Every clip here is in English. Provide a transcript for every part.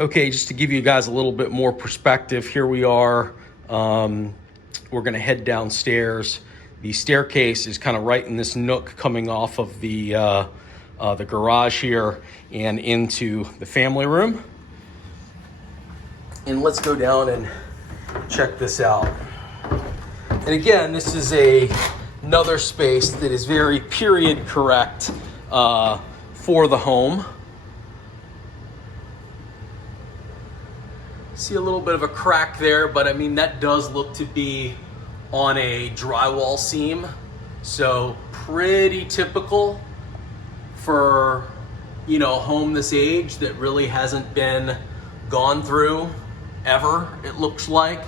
Okay, just to give you guys a little bit more perspective, here we are. We're going to head downstairs. The staircase is kind of right in this nook coming off of the garage here and into the family room. And let's go down and check this out. And again, this is another space that is very period correct for the home. See a little bit of a crack there, but I mean, that does look to be on a drywall seam. So pretty typical for, a home this age that really hasn't been gone through ever, it looks like.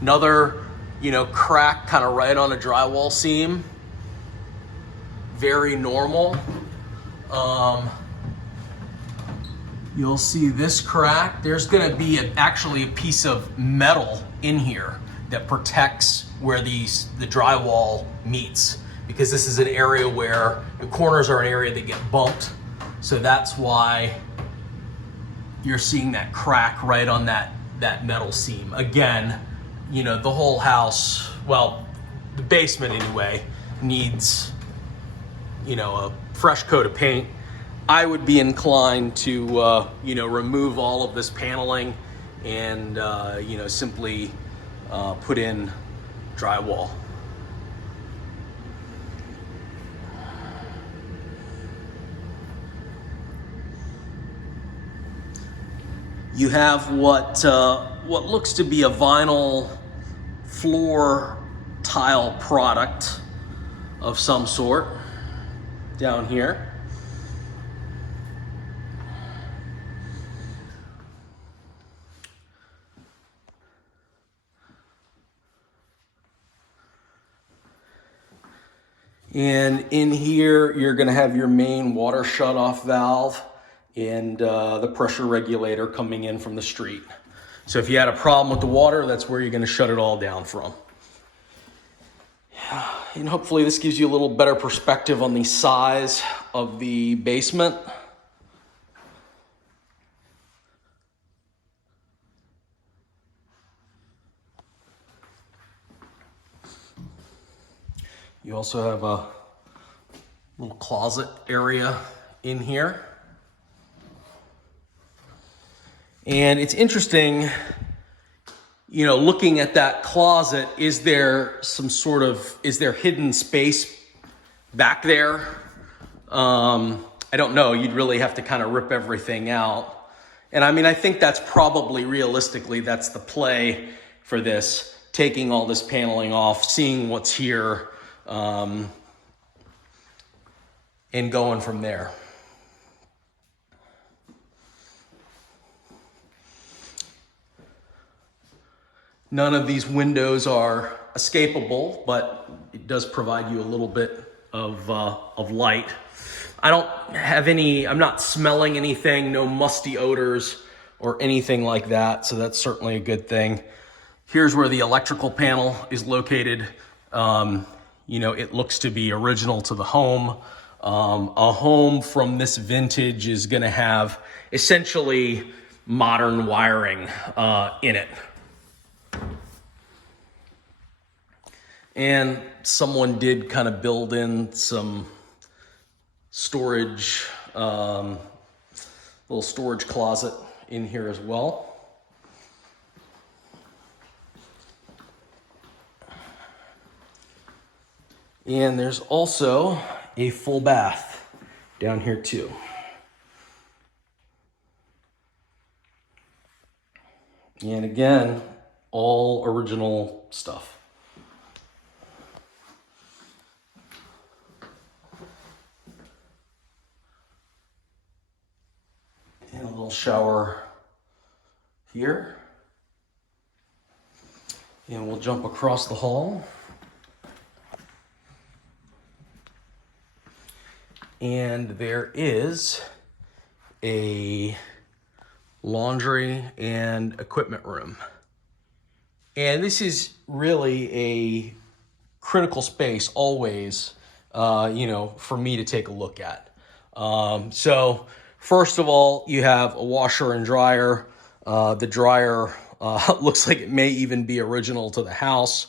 Another, crack kind of right on a drywall seam. Very normal. You'll see this crack. There's gonna be actually a piece of metal in here that protects where the drywall meets, because this is an area where the corners are an area that get bumped. So that's why you're seeing that crack right on that metal seam. Again, the whole house, well, the basement anyway, needs, a fresh coat of paint. I would be inclined to, remove all of this paneling and, simply put in drywall. You have what looks to be a vinyl floor tile product of some sort down here. And in here, you're gonna have your main water shutoff valve and the pressure regulator coming in from the street. So if you had a problem with the water, that's where you're gonna shut it all down from. And hopefully this gives you a little better perspective on the size of the basement. You also have a little closet area in here. And it's interesting, looking at that closet, is there hidden space back there? I don't know. You'd really have to kind of rip everything out. And I mean, I think that's probably realistically, that's the play for this, taking all this paneling off, seeing what's here, and going from there. None of these windows are escapable, but it does provide you a little bit of light. I'm not smelling anything, no musty odors or anything like that, so that's certainly a good thing. Here's where the electrical panel is located. It looks to be original to the home. A home from this vintage is gonna have essentially modern wiring in it. And someone did kind of build in some storage, little storage closet in here as well. And there's also a full bath down here too. And again, all original stuff. And a little shower here. And we'll jump across the hall. And there is a laundry and equipment room. And this is really a critical space always, for me to take a look at. So first of all, you have a washer and dryer The dryer looks like it may even be original to the house.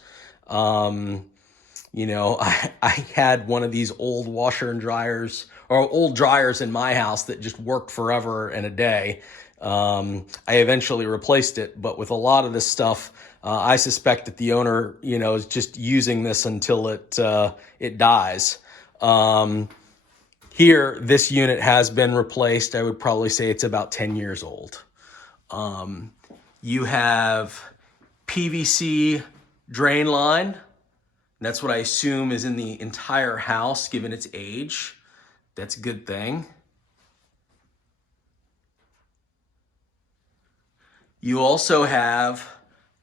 You know, I had one of these old washer and dryers, or old dryers in my house that just worked forever and a day. I eventually replaced it, but with a lot of this stuff, I suspect that the owner, you know, is just using this until it dies. Here, this unit has been replaced. I would probably say it's about 10 years old. You have PVC drain line. That's what I assume is in the entire house, given its age. That's a good thing. You also have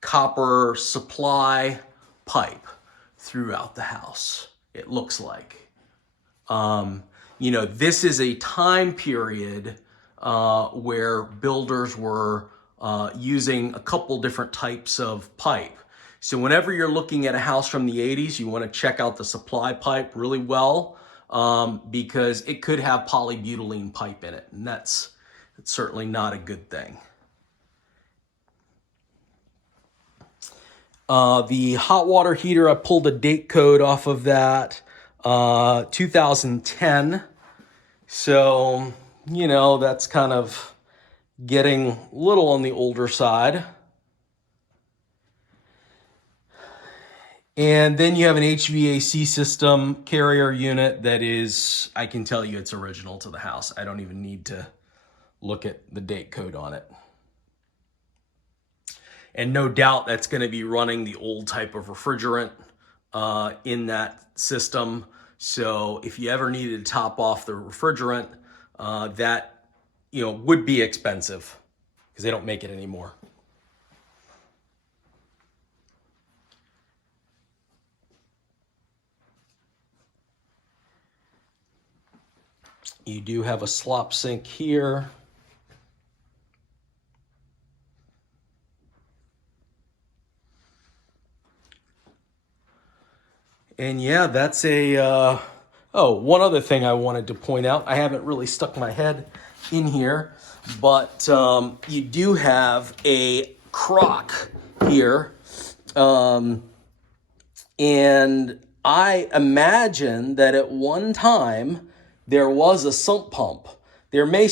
copper supply pipe throughout the house, it looks like. You know, this is a time period where builders were using a couple different types of pipe. So whenever you're looking at a house from the 80s, you want to check out the supply pipe really well, because it could have polybutylene pipe in it, and that's certainly not a good thing. The hot water heater, I pulled a date code off of that, 2010. So, you know, that's kind of getting a little on the older side. And then you have an HVAC system carrier unit that is, I can tell you it's original to the house. I don't even need to look at the date code on it. And no doubt that's going to be running the old type of refrigerant in that system. So if you ever needed to top off the refrigerant, that, you know, would be expensive because they don't make it anymore. You do have a slop sink here. And yeah, that's a, oh, one other thing I wanted to point out. I haven't really stuck my head in here, but you do have a crock here. And I imagine that at one time there was a sump pump. There may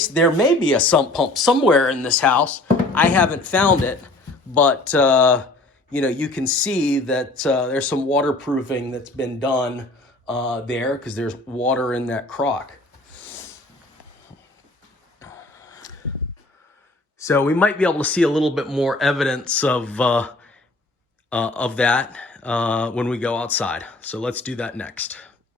be a sump pump somewhere in this house. I haven't found it, but you know, you can see that there's some waterproofing that's been done there because there's water in that crock. So we might be able to see a little bit more evidence of that when we go outside. So let's do that next.